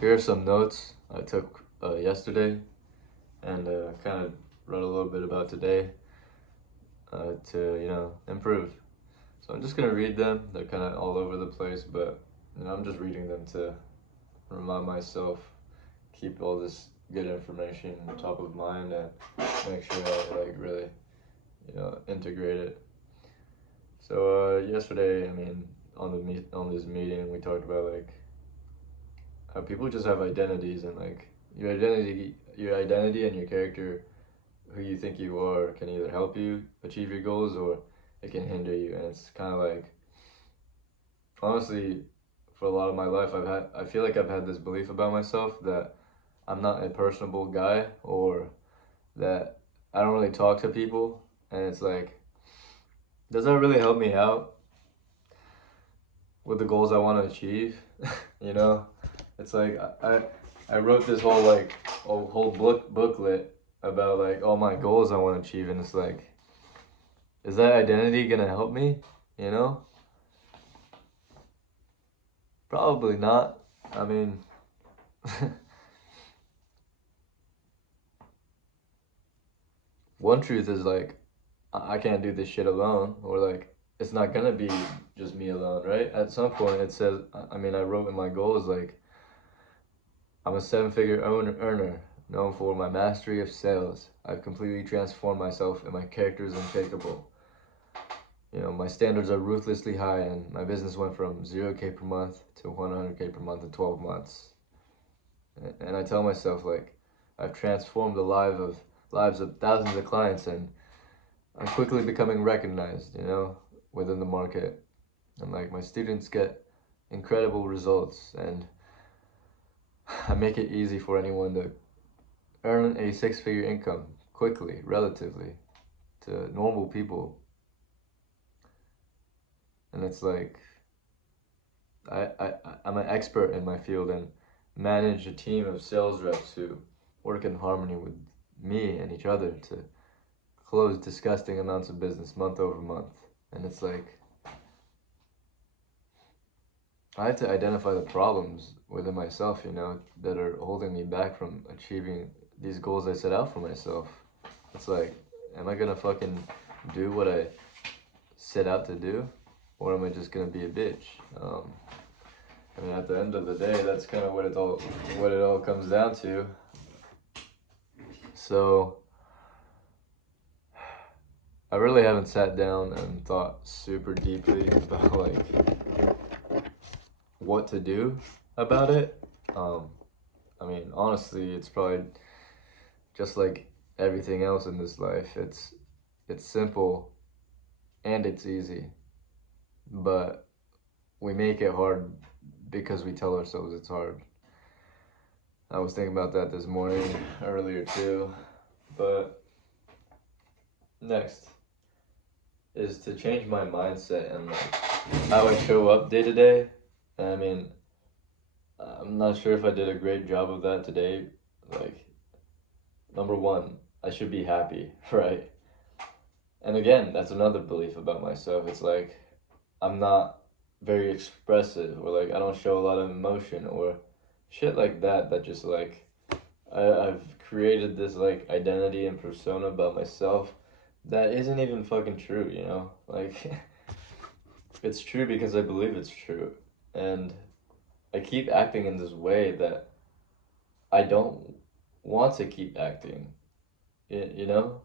Here are some notes I took yesterday and kind of wrote a little bit about today to, improve. So I'm just going to read them. They're kind of all over the place, but, I'm just reading them to remind myself, keep all this good information top of mind and make sure I like really, integrate it. So yesterday, on this meeting, we talked about like how people just have identities and like your identity and your character, who you think you are, can either help you achieve your goals or it can hinder you. And it's kind of like, honestly, for a lot of my life, I feel like I've had this belief about myself that I'm not a personable guy, or that I don't really talk to people. And it's like, does that really help me out with the goals I want to achieve? you know, it's like I wrote this whole like whole booklet about like all my goals I want to achieve, and it's like, is that identity gonna help me? You know, probably not. I mean, one truth is like I can't do this shit alone, or like it's not gonna be just me alone, right? At some point, it says. I wrote in my goals like I'm a seven-figure earner, known for my mastery of sales. I've completely transformed myself, and my character is impeccable. My standards are ruthlessly high, and my business went from 0K per month to 100K per month in 12 months. And I tell myself like I've transformed the lives of thousands of clients, and I'm quickly becoming recognized, within the market. And like my students get incredible results, and I make it easy for anyone to earn a six-figure income quickly, relatively, to normal people. And it's like I'm an expert in my field and manage a team of sales reps who work in harmony with me and each other to close disgusting amounts of business month over month. And it's like I have to identify the problems within myself, that are holding me back from achieving these goals I set out for myself. It's like, am I gonna fucking do what I set out to do, or am I just gonna be a bitch? At the end of the day, that's kind of what it all comes down to. So, I really haven't sat down and thought super deeply about like what to do about it. Um, Honestly, it's probably just like everything else in this life. It's simple and it's easy, but we make it hard because we tell ourselves it's hard. I was thinking about that this morning earlier too. But next is to change my mindset and like how I show up day to day. I mean, I'm not sure if I did a great job of that today. Like, number one, I should be happy, right? And again, that's another belief about myself. It's like I'm not very expressive, or like I don't show a lot of emotion or shit like that. That just like I've created this like identity and persona about myself that isn't even fucking true. Like it's true because I believe it's true, and I keep acting in this way that I don't want to keep acting. You know,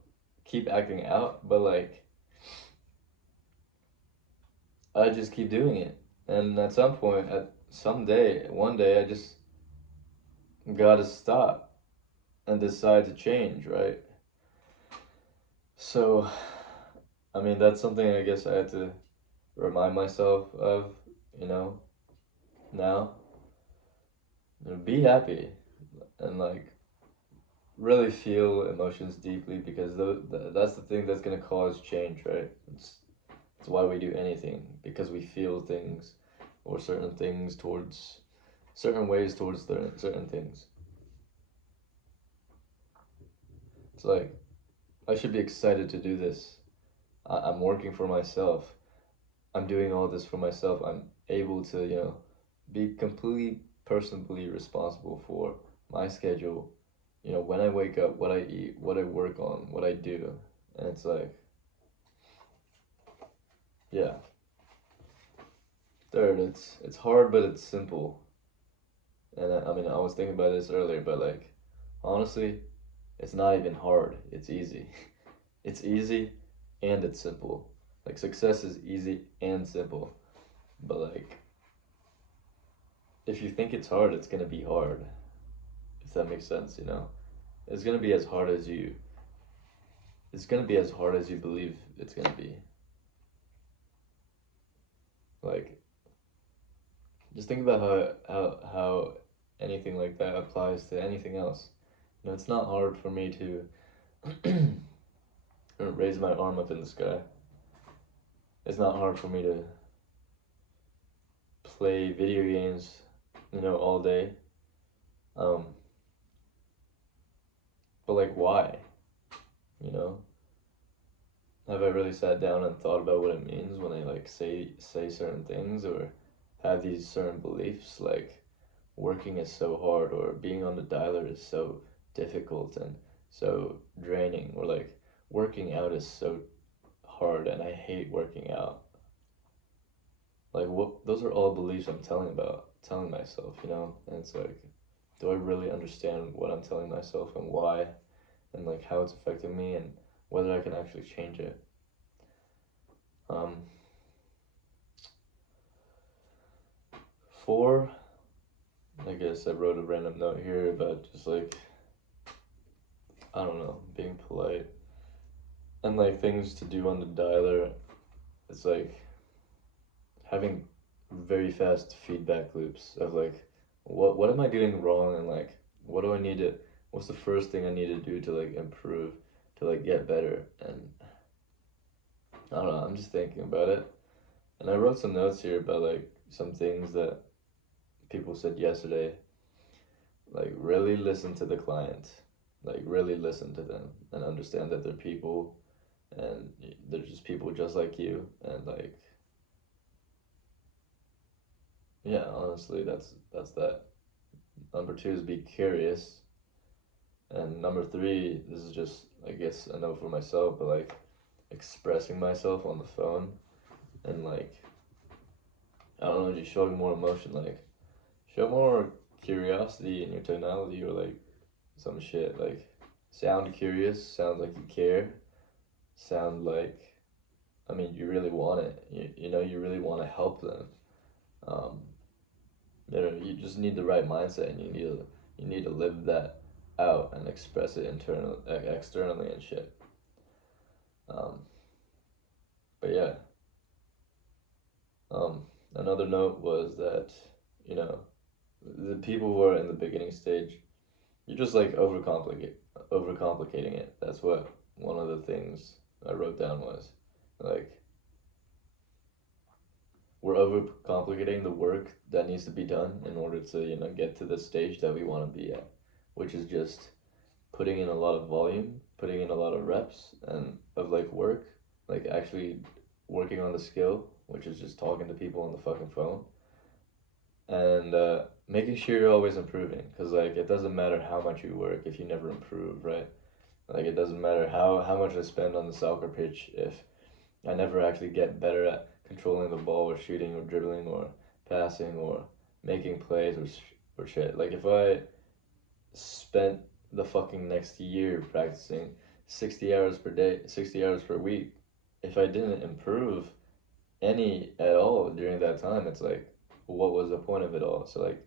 keep acting out, but like I just keep doing it, and at some point, one day, I just gotta stop and decide to change, right? So, that's something I guess I had to remind myself of, you know, now. Be happy and like really feel emotions deeply, because that's the thing that's gonna cause change, right? It's why we do anything, because we feel things or certain things towards certain ways towards certain things. It's like I should be excited to do this. I'm working for myself. I'm doing all this for myself. I'm able to, be completely personally responsible for my schedule, you know, when I wake up, what I eat, what I work on, what I do. And it's like, yeah. Third, it's hard, but it's simple. And I mean, I was thinking about this earlier, but like, honestly, it's not even hard. It's easy. It's easy and it's simple. Like, success is easy and simple. But like, if you think it's hard, it's gonna be hard. If that makes sense, you know? It's gonna be as hard as you it's gonna be as hard as you believe it's gonna be. Like, just think about how anything like that applies to anything else. You know, it's not hard for me to raise my arm up in the sky. It's not hard for me to play video games, you know, all day. Um, but like, why? You know, have I really sat down and thought about what it means when I like say certain things or have these certain beliefs? Like, working is so hard, or being on the dialer is so difficult and so draining, or like working out is so hard and I hate working out. Like, what? Those are all beliefs I'm telling myself, you know. And it's like, do I really understand what I'm telling myself and why, and like how it's affecting me, and whether I can actually change it? Um, Four, I guess I wrote a random note here about just like, I don't know, being polite and like things to do on the dialer. It's like having very fast feedback loops of like, what am I doing wrong, and like, what do I need to what's the first thing I need to do to like improve, to like get better. And I don't know, I'm just thinking about it, and I wrote some notes here about like some things that people said yesterday. Like, really listen to the client, like really listen to them and understand that they're people, and they're just people just like you. And like, yeah, honestly, that's that. Number two is be curious. And number three, this is just, I guess, a note for myself, but like expressing myself on the phone, and like, I don't know, just showing more emotion, like show more curiosity in your tonality, or like some shit. Like, sound curious, sound like you care, sound like, I mean, you really want it. You know, you really want to help them. Um, you know, you just need the right mindset, and you need to live that out and express it externally and shit. Um, but yeah, um, another note was that, you know, the people who are in the beginning stage, you're just like overcomplicating it. That's what one of the things I wrote down was. Like, we're overcomplicating the work that needs to be done in order to, you know, get to the stage that we want to be at, which is just putting in a lot of volume, putting in a lot of reps and of like work, like actually working on the skill, which is just talking to people on the fucking phone, and making sure you're always improving. Because like, it doesn't matter how much you work if you never improve, right? Like, it doesn't matter how much I spend on the soccer pitch if I never actually get better at controlling the ball, or shooting, or dribbling, or passing, or making plays, or shit. Like, if I spent the fucking next year practicing 60 hours per day, 60 hours per week, if I didn't improve any at all during that time, it's like, what was the point of it all? So like,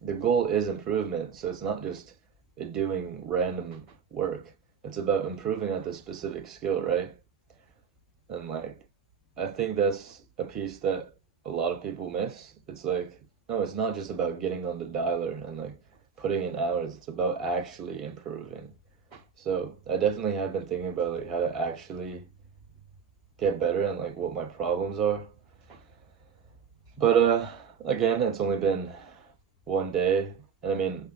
the goal is improvement. So it's not just doing random work. It's about improving at the specific skill, right? And like, I think that's a piece that a lot of people miss. It's like, no, it's not just about getting on the dialer and like putting in hours. It's about actually improving. So I definitely have been thinking about like how to actually get better and like what my problems are. But again, it's only been one day, and I mean,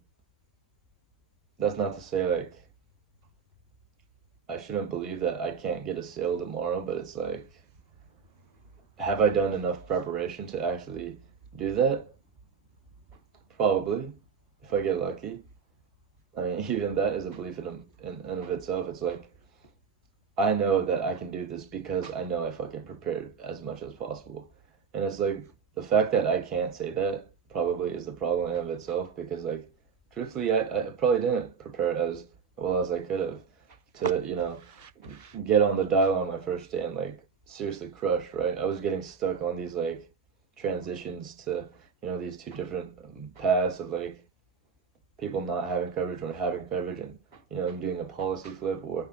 that's not to say like I shouldn't believe that I can't get a sale tomorrow, but it's like, have I done enough preparation to actually do that? Probably, if I get lucky. I mean, even that is a belief in of itself. It's like I know that I can do this because I know I fucking prepared as much as possible, and it's like the fact that I can't say that probably is the problem in of itself because like truthfully I probably didn't prepare as well as I could have to get on the dial on my first day and like seriously crush, right? I was getting stuck on these like transitions to these two different paths of like people not having coverage or having coverage and doing a policy flip or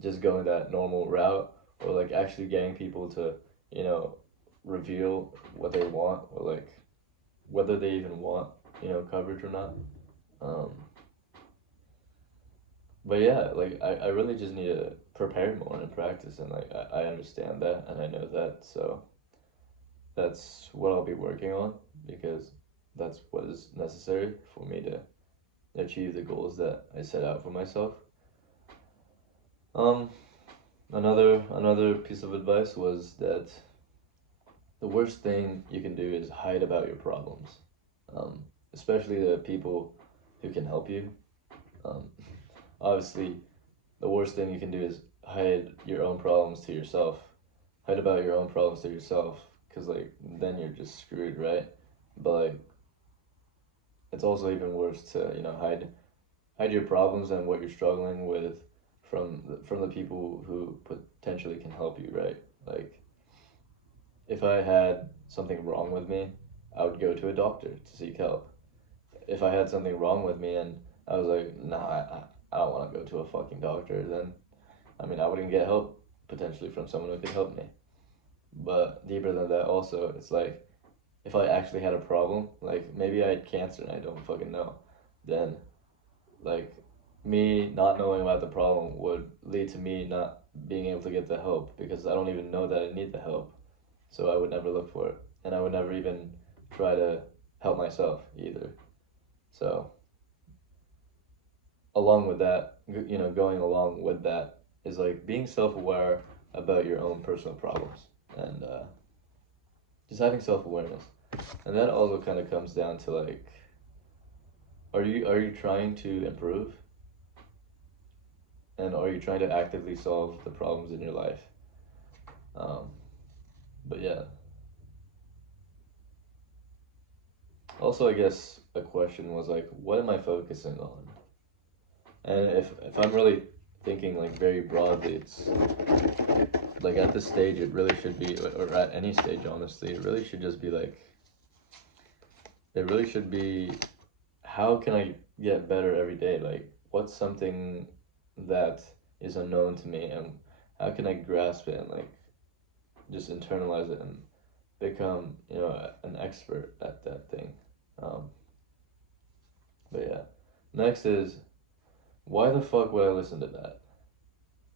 just going that normal route or like actually getting people to you know reveal what they want or like whether they even want coverage or not. um but yeah, like I really just need to prepare more and practice and like I understand that and I know that, so that's what I'll be working on because that's what is necessary for me to achieve the goals that I set out for myself. um another piece of advice was that the worst thing you can do is hide about your problems, um, especially the people who can help you. Um, obviously, the worst thing you can do is hide your own problems to yourself. Hide about your own problems to yourself, because like then you're just screwed, right? But like it's also even worse to hide your problems and what you're struggling with from the people who potentially can help you, right? Like if I had something wrong with me, I would go to a doctor to seek help. If I had something wrong with me and I was like, nah, I don't want to go to a fucking doctor, then I mean, I wouldn't get help potentially from someone who could help me. But deeper than that, also, it's like if I actually had a problem, like maybe I had cancer and I don't fucking know, then like me not knowing about the problem would lead to me not being able to get the help because I don't even know that I need the help. So I would never look for it, and I would never even try to help myself either. So along with that, going along with that is like being self-aware about your own personal problems and just having self-awareness, and that also kind of comes down to like, are you trying to improve, and are you trying to actively solve the problems in your life? Um, but yeah, also I guess a question was like, what am I focusing on? And if I'm really thinking like very broadly, it's like at this stage it really should be, or at any stage honestly, it really should just be like, it really should be, how can I get better every day? Like what's something that is unknown to me and how can I grasp it and like just internalize it and become an expert at that thing. um, but yeah, next is, why the fuck would I listen to that?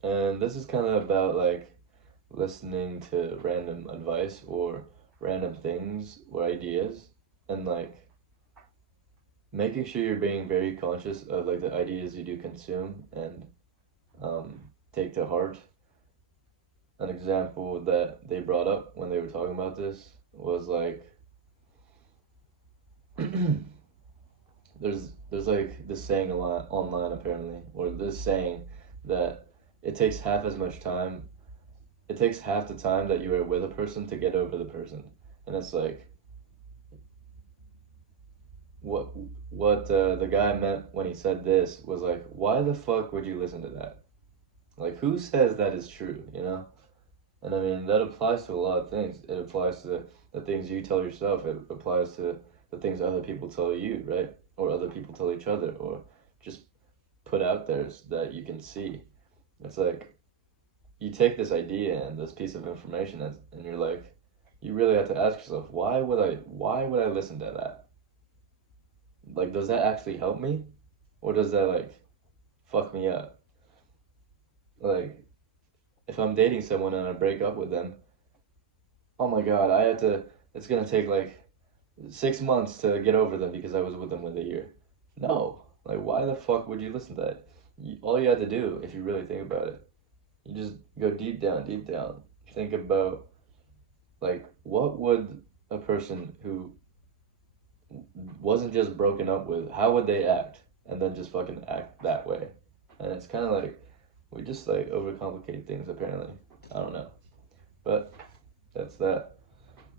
And this is kind of about like listening to random advice or random things or ideas and like making sure you're being very conscious of like the ideas you do consume and um, take to heart. An example that they brought up when they were talking about this was like there's like this saying a lot online apparently, or this saying that it takes half as much time, it takes half the time that you are with a person to get over the person. And it's like what the guy meant when he said this was like, why the fuck would you listen to that? Like, who says that is true? And I mean, that applies to a lot of things. It applies to the things you tell yourself. It applies to the things other people tell you, right? Or other people tell each other, or just put out there that you can see. It's like you take this idea and this piece of information, and you're like, you really have to ask yourself, why would I listen to that? Like, does that actually help me, or does that like fuck me up? Like, if I'm dating someone and I break up with them, oh my god, I have to. It's gonna take like 6 months to get over them because I was with them with a year. No, like why the fuck would you listen to that? All you had to do, if you really think about it, you just go deep down. Think about like what would a person who wasn't just broken up with, how would they act? And then just fucking act that way. And it's kind of like, we just like overcomplicate things apparently. I don't know. But that's that.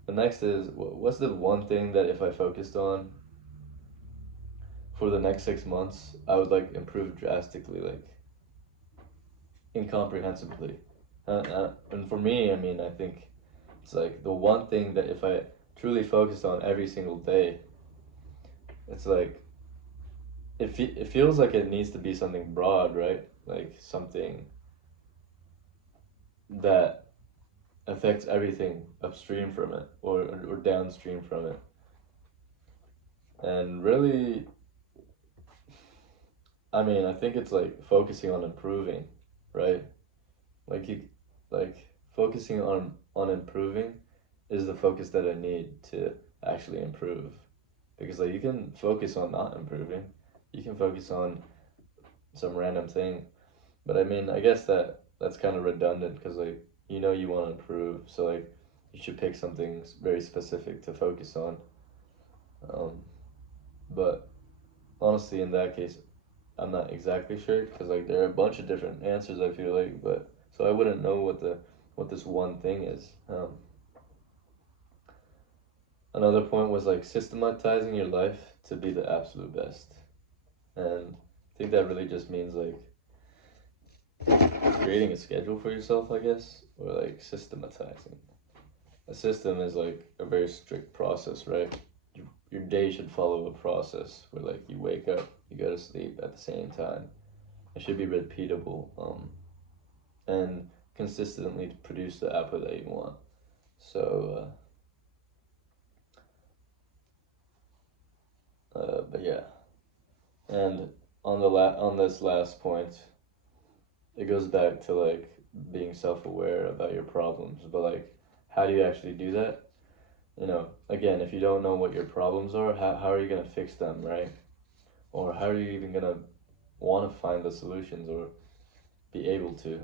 The next is, what's the one thing that if I focused on for the next 6 months, I would like improve drastically, like incomprehensibly. And for me, I mean, I think it's like the one thing that if I truly focused on every single day, it's like it feels like it needs to be something broad, right? Like something that affects everything upstream from it or downstream from it. And really, I mean, I think it's like focusing on improving, right? Like you, like focusing on improving is the focus that I need to actually improve. Because like you can focus on not improving, you can focus on some random thing, but I mean, I guess that's kind of redundant because like you want to improve, so like you should pick something very specific to focus on. Um, but honestly, in that case, I'm not exactly sure because like there are a bunch of different answers. I feel like, but so I wouldn't know what this one thing is. Another point was like systematizing your life to be the absolute best, and I think that really just means like creating a schedule for yourself, I guess, or like systematizing. A system is like a very strict process, right? Your day should follow a process where like you wake up, you go to sleep at the same time. It should be repeatable, and consistently to produce the output that you want. So, but yeah, and on this last point, it goes back to like being self-aware about your problems. But like, how do you actually do that? Again, if you don't know what your problems are, how are you gonna fix them, right? Or how are you even gonna want to find the solutions or be able to?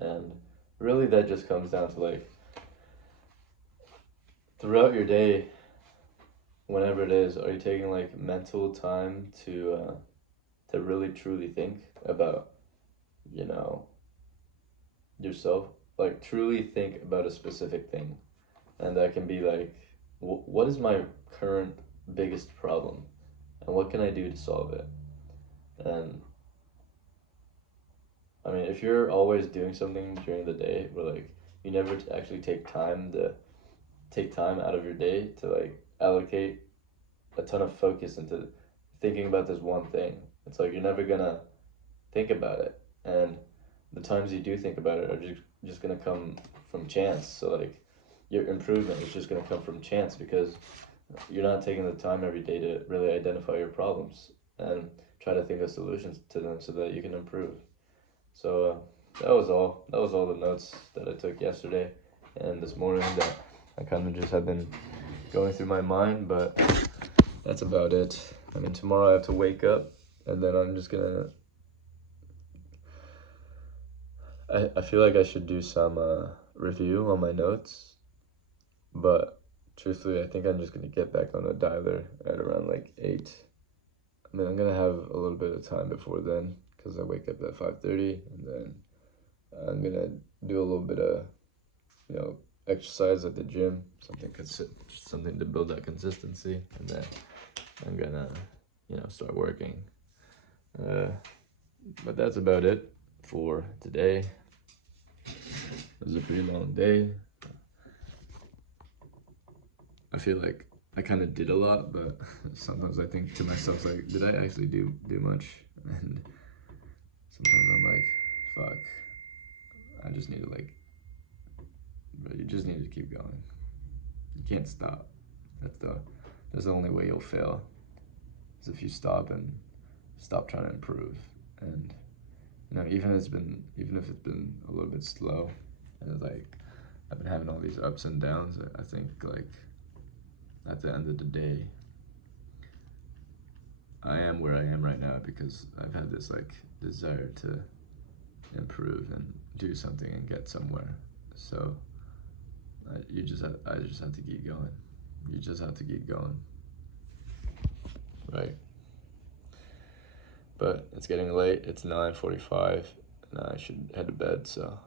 And really, that just comes down to like throughout your day, whenever it is, are you taking like mental time to really truly think about you know yourself, like truly think about a specific thing, and that can be like, what is my current biggest problem, and what can I do to solve it? And I mean, if you're always doing something during the day where like you never actually take time out of your day to like allocate a ton of focus into thinking about this one thing, it's like you're never gonna think about it, and the times you do think about it are just gonna come from chance. So like your improvement is just gonna come from chance because you're not taking the time every day to really identify your problems and try to think of solutions to them so that you can improve. So that was all. That was all the notes that I took yesterday and this morning that I kind of just have been going through my mind, but that's about it. I mean, tomorrow I have to wake up and then I'm just gonna. I feel like I should do some review on my notes, but truthfully, I think I'm just gonna get back on the dialer at around like 8. I mean, I'm gonna have a little bit of time before then because I wake up at 5:30, and then I'm gonna do a little bit of you know exercise at the gym, something to build that consistency, and then I'm gonna start working. Uh, but that's about it for today. It was a pretty long day. I feel like I kind of did a lot, but sometimes I think to myself like, did I actually do much? And sometimes I'm like, fuck, I just need to like, you just need to keep going. You can't stop. That's the that's the only way you'll fail. Is if you stop and stop trying to improve. And even if it's been a little bit slow, and like I've been having all these ups and downs. I think like at the end of the day, I am where I am right now because I've had this like desire to improve and do something and get somewhere. So I just have to keep going. you just have to keep going. Right. But it's getting late. It's 9:45, and I should head to bed, so